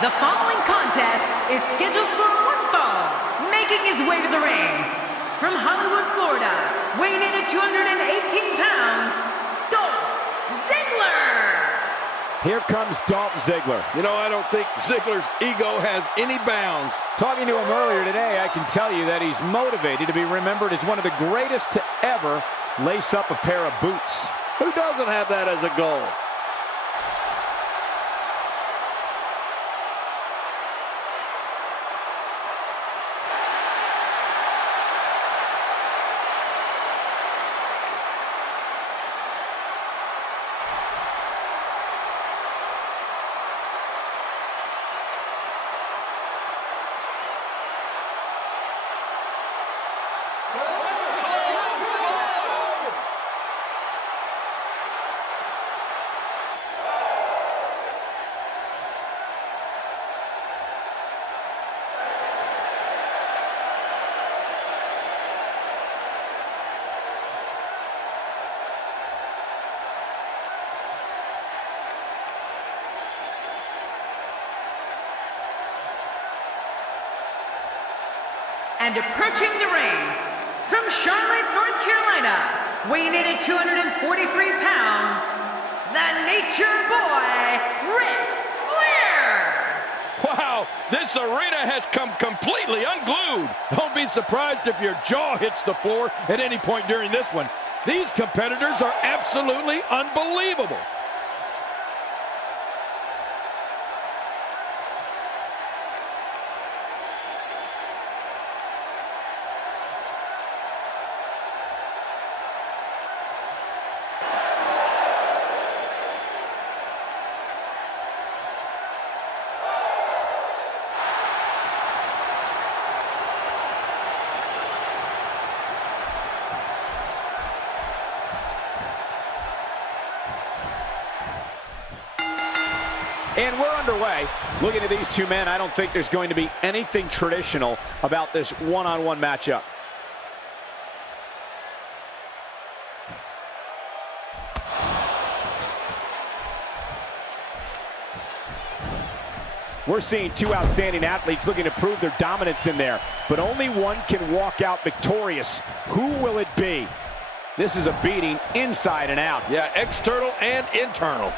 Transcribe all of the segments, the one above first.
The following contest is scheduled for one fall, making his way to the ring. From Hollywood, Florida, weighing in at 218 pounds, Dolph Ziggler. Here comes Dolph Ziggler. You know, I don't think Ziggler's ego has any bounds. Talking to him earlier today, I can tell you that he's motivated to be remembered as one of the greatest to ever lace up a pair of boots. Who doesn't have that as a goal? And approaching the ring, from Charlotte, North Carolina, weighing in at 243 pounds, the Nature Boy, Ric Flair! Wow, this arena has come completely unglued. Don't be surprised if your jaw hits the floor at any point during this one. These competitors are absolutely unbelievable. And we're underway. Looking at these two men, I don't think there's going to be anything traditional about this one-on-one matchup. We're seeing two outstanding athletes looking to prove their dominance in there, but only one can walk out victorious. Who will it be? This is a beating inside and out. Yeah, external and internal.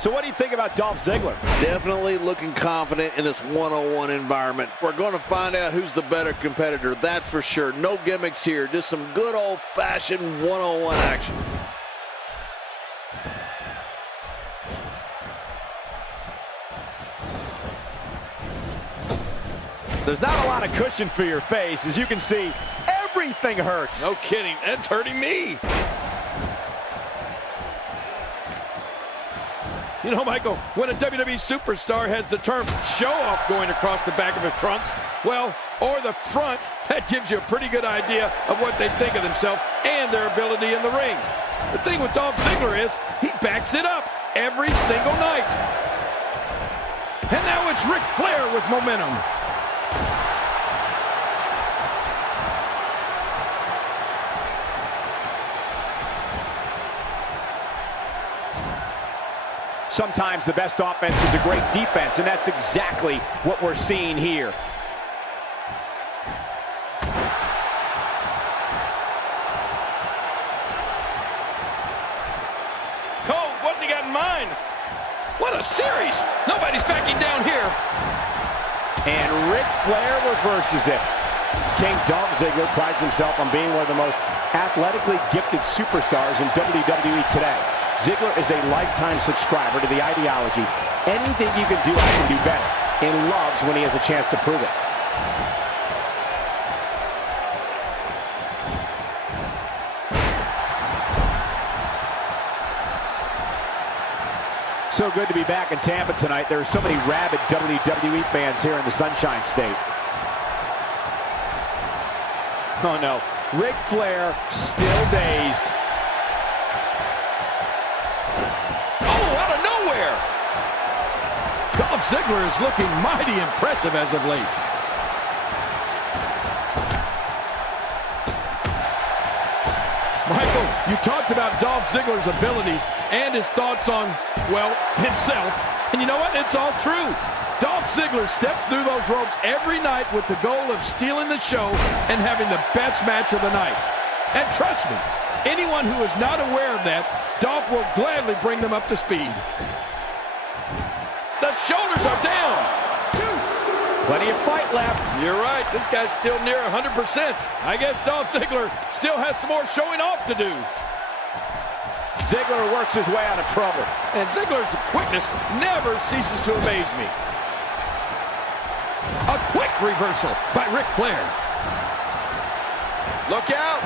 So what do you think about Dolph Ziggler? Definitely looking confident in this one-on-one environment. We're going to find out who's the better competitor, that's for sure. No gimmicks here, just some good old-fashioned one-on-one action. There's not a lot of cushion for your face. As you can see, everything hurts. No kidding, that's hurting me. You know, Michael, when a WWE superstar has the term show-off going across the back of their trunks, well, or the front, that gives you a pretty good idea of what they think of themselves and their ability in the ring. The thing with Dolph Ziggler is he backs it up every single night. And now it's Ric Flair with momentum. Sometimes the best offense is a great defense, and that's exactly what we're seeing here. Cole, what's he got in mind? What a series! Nobody's backing down here. And Ric Flair reverses it. King Dolph Ziggler prides himself on being one of the most athletically gifted superstars in WWE today. Ziggler is a lifetime subscriber to the ideology, anything you can do, I can do better, and loves when he has a chance to prove it. So good to be back in Tampa tonight. There are so many rabid WWE fans here in the Sunshine State. Oh no, Ric Flair still dazed. Dolph Ziggler is looking mighty impressive as of late. Michael, you talked about Dolph Ziggler's abilities and his thoughts on, well, himself. And you know what? It's all true. Dolph Ziggler steps through those ropes every night with the goal of stealing the show and having the best match of the night. And trust me, anyone who is not aware of that, Dolph will gladly bring them up to speed. The shoulders are down. Plenty of fight left. You're right, this guy's still near 100%. I guess Dolph Ziggler still has some more showing off to do. Ziggler works his way out of trouble. And Ziggler's quickness never ceases to amaze me. A quick reversal by Ric Flair. Look out!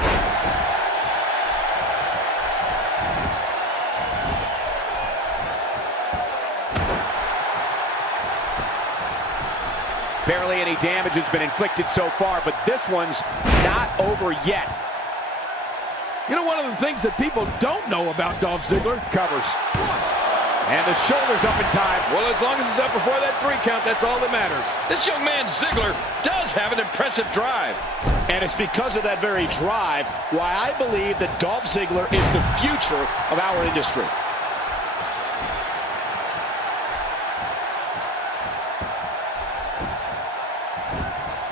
Barely any damage has been inflicted so far, but this one's not over yet. You know, one of the things that people don't know about Dolph Ziggler? Covers. And the shoulders up in time. Well, as long as it's up before that 3 count, that's all that matters. This young man, Ziggler, does have an impressive drive. And it's because of that very drive why I believe that Dolph Ziggler is the future of our industry.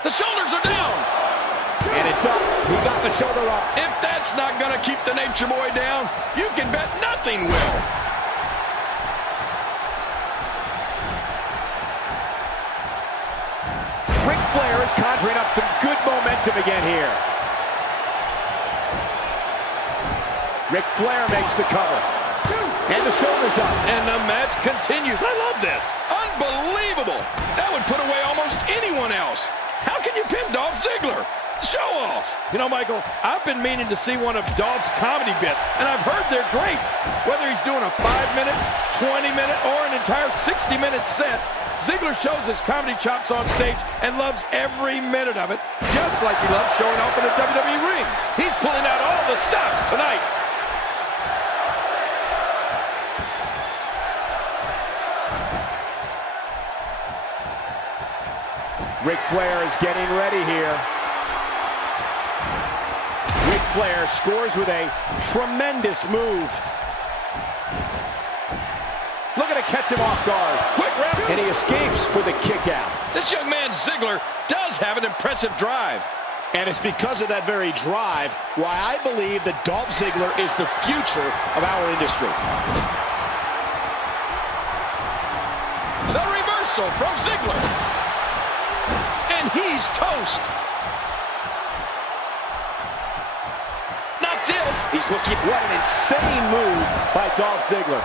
The shoulders are down. And it's up. He got the shoulder up. If that's not going to keep the Nature Boy down, you can bet nothing will. Ric Flair is conjuring up some good momentum again here. Ric Flair makes the cover. And the shoulders up. And the match continues. I love this. Unbelievable. That would put away almost anyone else. How can you pin Dolph Ziggler? Show off. You know, Michael, I've been meaning to see one of Dolph's comedy bits, and I've heard they're great. Whether he's doing a 5-minute, 20-minute, or an entire 60-minute set, Ziggler shows his comedy chops on stage and loves every minute of it, just like he loves showing off in a WWE ring. He's pulling out all the stops tonight. Ric Flair is getting ready here. Ric Flair scores with a tremendous move. Looking to catch him off guard. Quick round. And he escapes with a kick out. This young man, Ziggler, does have an impressive drive. And it's because of that very drive why I believe that Dolph Ziggler is the future of our industry. The reversal from Ziggler. And he's toast. Not this. He's looking. What an insane move by Dolph Ziggler.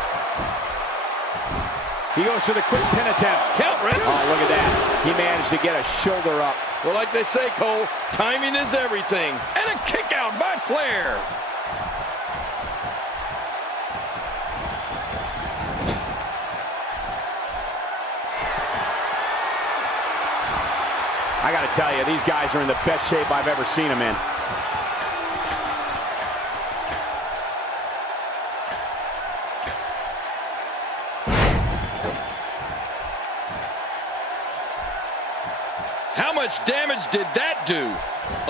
He goes for the quick pin attempt. Count, Red. Oh, look at that. He managed to get a shoulder up. Well, like they say, Cole, timing is everything. And a kick out by Flair. I got to tell you, these guys are in the best shape I've ever seen them in. How much damage did that do?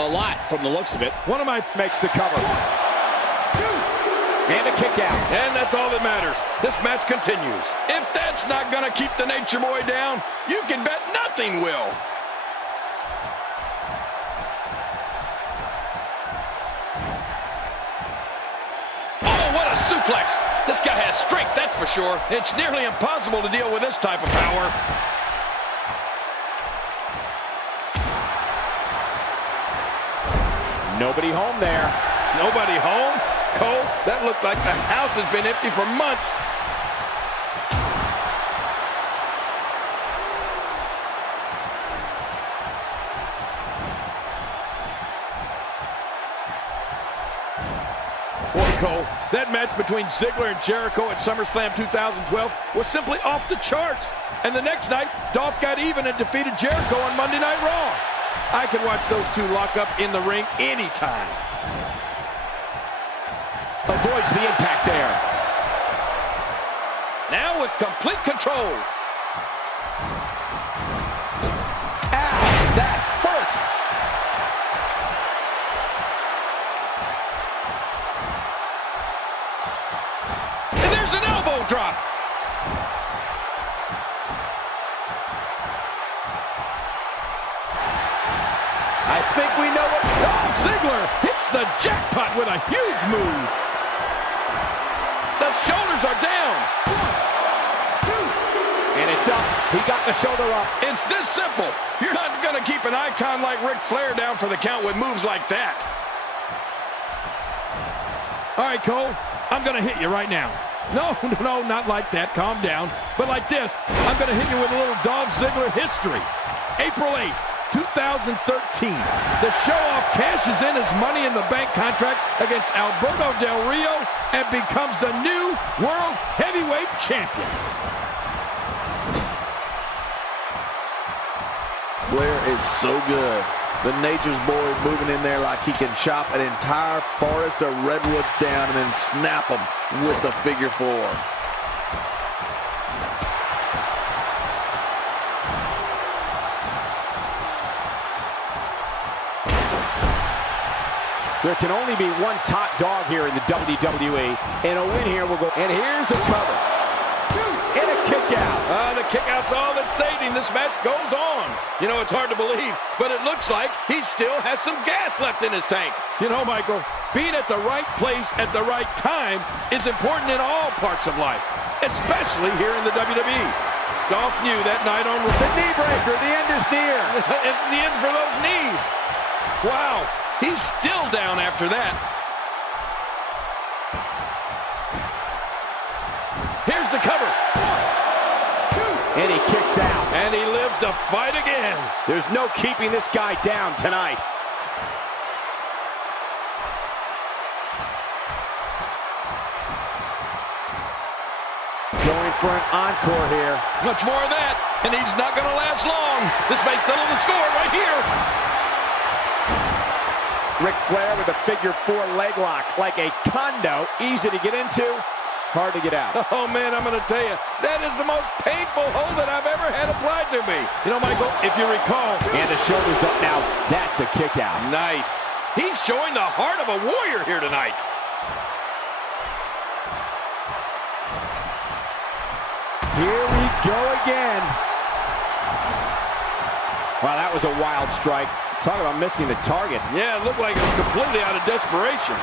A lot from the looks of it. One of my Makes the cover. And a kick out. And that's all that matters. This match continues. If that's not going to keep the Nature Boy down, you can bet nothing will. Oh, what a suplex. This guy has strength, that's for sure. It's nearly impossible to deal with this type of power. Nobody home there. Nobody home? Cole, that looked like the house has been empty for months. Boy, Cole, that match between Ziggler and Jericho at SummerSlam 2012 was simply off the charts. And the next night, Dolph got even and defeated Jericho on Monday Night Raw. I can watch those two lock up in the ring anytime. Avoids the impact there. Now with complete control. Ow, that hurt. And there's an elbow drop. the jackpot with a huge move. The shoulders are down. 1, 2. And it's up. He got the shoulder up. It's this simple. You're not going to keep an icon like Ric Flair down for the count with moves like that. All right, Cole, I'm going to hit you right now. No, not like that. Calm down. But like this, I'm going to hit you with a little Dolph Ziggler history. April 8th, 2013. The show-off cashes in his Money in the Bank contract against Alberto Del Rio and becomes the new World Heavyweight Champion. Flair is so good. The Nature's Boy moving in there like he can chop an entire forest of redwoods down and then snap them with the figure 4. There can only be one top dog here in the WWE, and a win here will go. And here's a cover. 2, and a kick out. The kick out's all that's saving. This match goes on. You know, it's hard to believe, but it looks like he still has some gas left in his tank. You know, Michael, being at the right place at the right time is important in all parts of life, especially here in the WWE. Dolph knew that night on the knee breaker. The end is near. It's the end for those knees. Wow. He's still down after that. Here's the cover. 1, 2. And he kicks out. And he lives to fight again. There's no keeping this guy down tonight. Going for an encore here. Much more of that, and he's not going to last long. This may settle the score right here. Ric Flair with a figure 4 leg lock, like a condo, easy to get into, hard to get out. Oh man, I'm going to tell you, that is the most painful hold that I've ever had applied to me. You know, Michael, if you recall. And the shoulder's up now, that's a kick out. Nice. He's showing the heart of a warrior here tonight. Here we go again. Wow, that was a wild strike. Talk about missing the target. Yeah, it looked like it was completely out of desperation.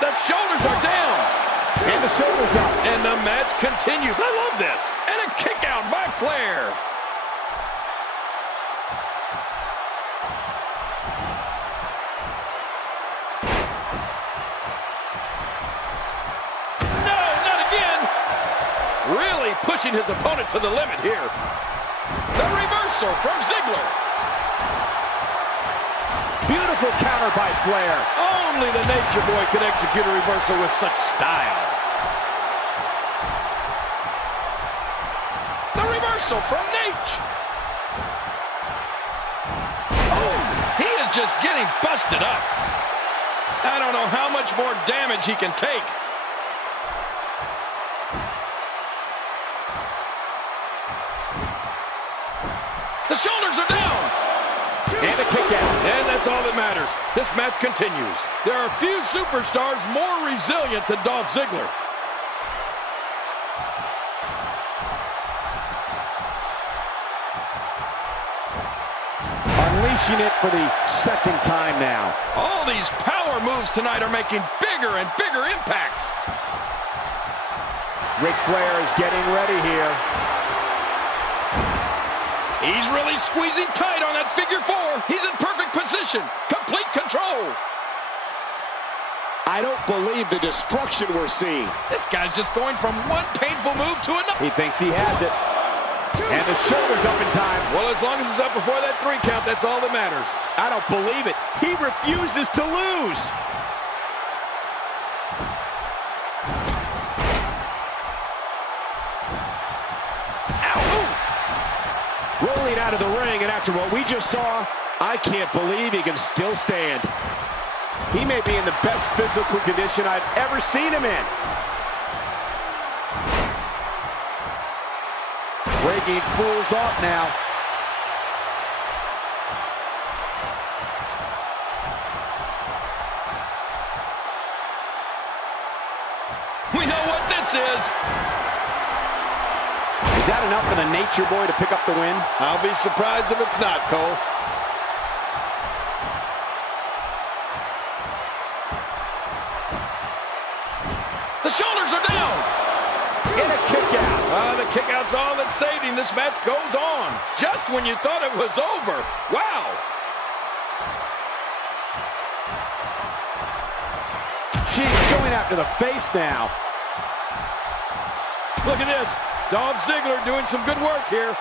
The shoulders are down. And the shoulders up. And the match continues. I love this. And a kick out by Flair. Really pushing his opponent to the limit here. The reversal from Ziggler. Beautiful counter by Flair. Only the Nature Boy could execute a reversal with such style. The reversal from Nate. Oh, he is just getting busted up. I don't know how much more damage he can take. The shoulders are down. And a kick out. And that's all that matters. This match continues. There are few superstars more resilient than Dolph Ziggler. Unleashing it for the second time now. All these power moves tonight are making bigger and bigger impacts. Ric Flair is getting ready here. He's really squeezing tight on that figure 4. He's in perfect position. Complete control. I don't believe the destruction we're seeing. This guy's just going from one painful move to another. He thinks he has it. And the shoulder's up in time. Well, as long as it's up before that 3 count, that's all that matters. I don't believe it. He refuses to lose. Rolling out of the ring, and after what we just saw, I can't believe he can still stand. He may be in the best physical condition I've ever seen him in. Breaking fools off now. We know what this is. Is that enough for the Nature Boy to pick up the win? I'll be surprised if it's not, Cole. The shoulders are down. And a kick out. The kick out's all that saved him. This match goes on just when you thought it was over. Wow. She's going after the face now. Look at this. Dolph Ziggler doing some good work here.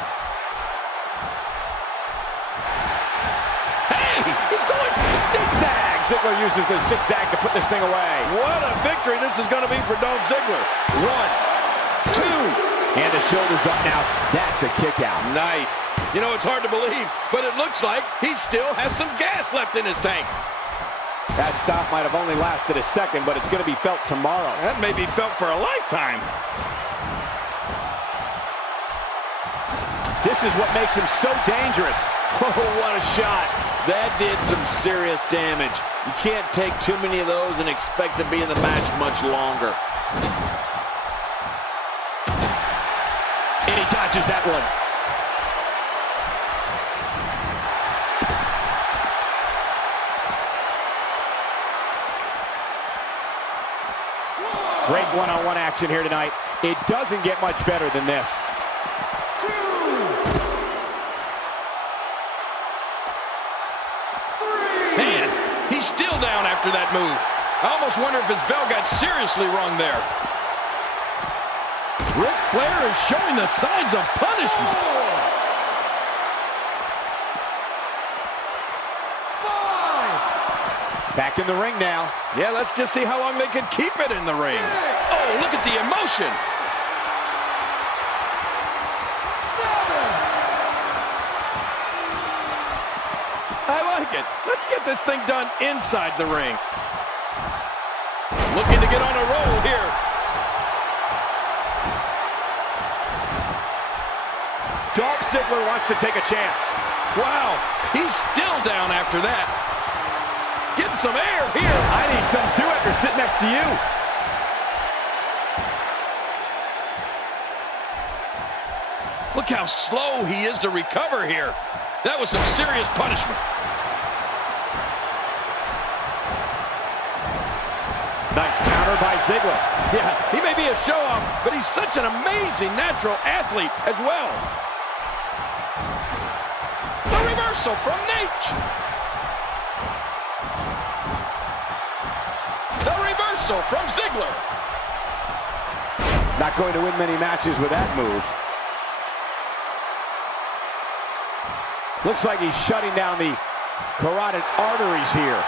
Hey, he's going for the Zigzag. Ziggler uses the zigzag to put this thing away. What a victory this is going to be for Dolph Ziggler. 1, 2. And the shoulders up now. That's a kick out. Nice. You know, it's hard to believe, but it looks like he still has some gas left in his tank. That stop might have only lasted a second, but it's going to be felt tomorrow. That may be felt for a lifetime. This is what makes him so dangerous. Oh, what a shot. That did some serious damage. You can't take too many of those and expect to be in the match much longer. And he dodges that one. Great one-on-one action here tonight. It doesn't get much better than this. Man, he's still down after that move. I almost wonder if his bell got seriously wrong there. Ric Flair is showing the signs of punishment. 5. Back in the ring now. Yeah, let's just see how long they can keep it in the ring. Oh, look at the emotion. 7. I like it. Let's get this thing done inside the ring. Looking to get on a roll here. Dolph Ziggler wants to take a chance. Wow, he's still down after that. Getting some air here. I need some too after sitting next to you. Look how slow he is to recover here. That was some serious punishment. Nice counter by Ziggler. Yeah, he may be a show-off, but he's such an amazing natural athlete as well. The reversal from Nate. The reversal from Ziggler. Not going to win many matches with that move. Looks like he's shutting down the carotid arteries here.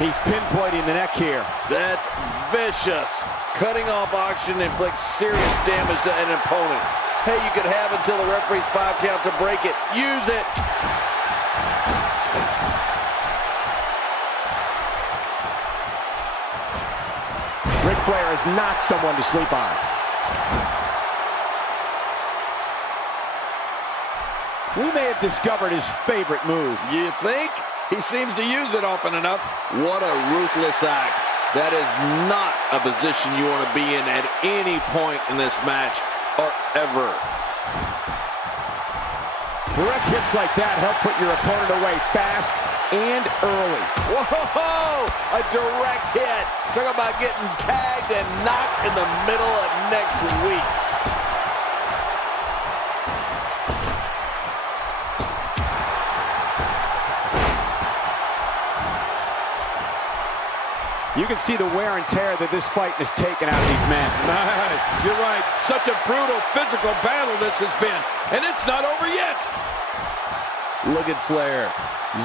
He's pinpointing the neck here. That's vicious. Cutting off oxygen inflicts serious damage to an opponent. Hey, you could have until the referee's 5 count to break it. Use it. Ric Flair is not someone to sleep on. We may have discovered his favorite move. You think? He seems to use it often enough. What a ruthless act. That is not a position you want to be in at any point in this match or ever. Direct hits like that help put your opponent away fast and early. Whoa! A direct hit. Talk about getting tagged and knocked in the middle of next week. You can see the wear and tear that this fight has taken out of these men. You're right. Such a brutal physical battle this has been. And it's not over yet. Look at Flair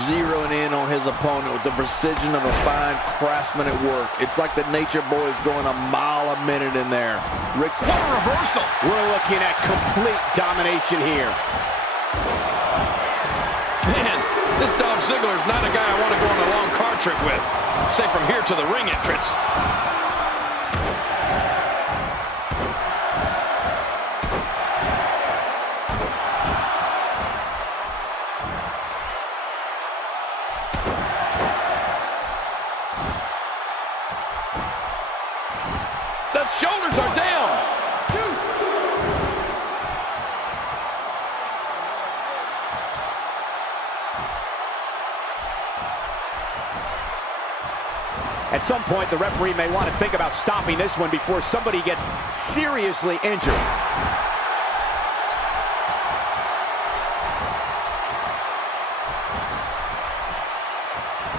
zeroing in on his opponent with the precision of a fine craftsman at work. It's like the Nature Boy is going a mile a minute in there. Rick's What a reversal. We're looking at complete domination here. Man, this Dolph Ziggler is not a guy I want to go on a long car trip with. Say from here to the ring entrance. At some point, the referee may want to think about stopping this one before somebody gets seriously injured.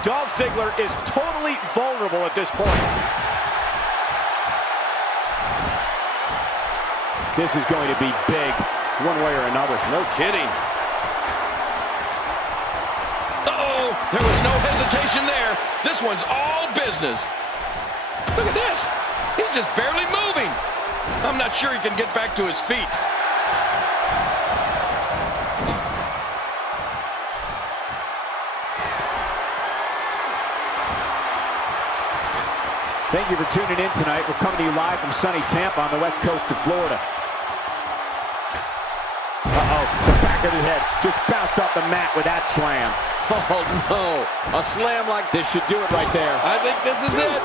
Dolph Ziggler is totally vulnerable at this point. This is going to be big, one way or another. No kidding. Uh-oh, there was no hesitation there. This one's all business. Look at this. He's just barely moving. I'm not sure he can get back to his feet. Thank you for tuning in tonight. We're coming to you live from sunny Tampa on the west coast of Florida. Uh-oh, the back of the head just bounced off the mat with that slam. Oh, no. A slam like this should do it right there. I think this is it.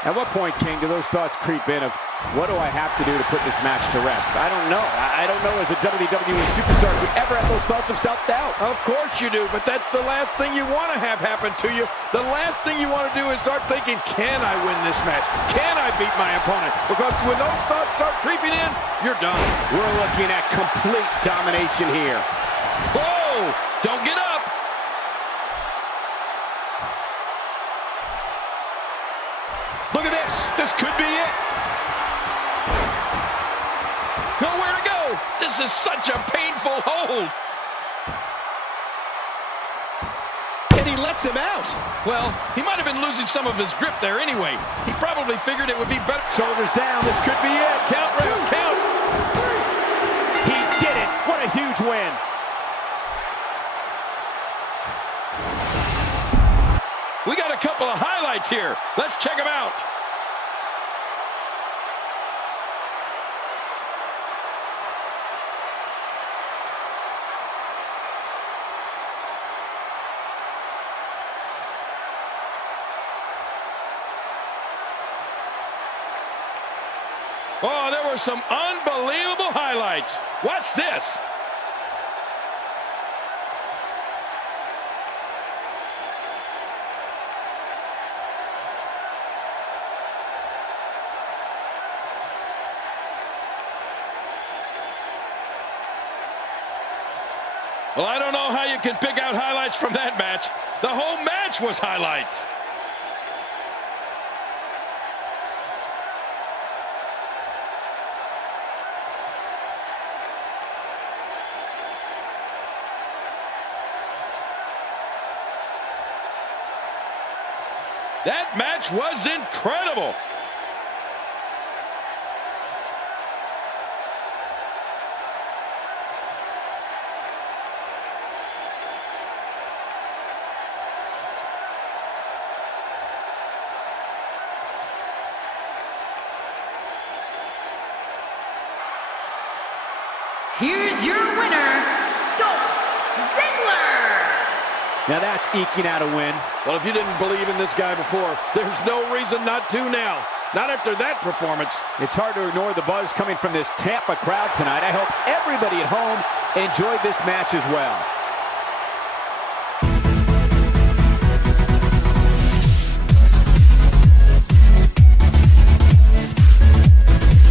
At what point, King, do those thoughts creep in of, what do I have to do to put this match to rest? I don't know. I don't know as a WWE superstar if you ever have those thoughts of self-doubt. Of course you do, but that's the last thing you want to have happen to you. The last thing you want to do is start thinking, can I win this match? Can I beat my opponent? Because when those thoughts start creeping in, you're done. We're looking at complete domination here. Whoa! Don't get up! Look at this. This could be it. Nowhere to go. This is such a painful hold. And he lets him out. Well, he might have been losing some of his grip there anyway. He probably figured it would be better. Shoulders down. This could be it. Count, Ref, count. He did it. What a huge win. We got a couple of highlights here. Let's check them out. Oh, there were some unbelievable highlights. Watch this. Well, I don't know how you can pick out highlights from that match. The whole match was highlights. That match was incredible. Here's your winner, Dolph Ziggler. Now that's eking out a win. Well, if you didn't believe in this guy before, there's no reason not to now. Not after that performance. It's hard to ignore the buzz coming from this Tampa crowd tonight. I hope everybody at home enjoyed this match as well.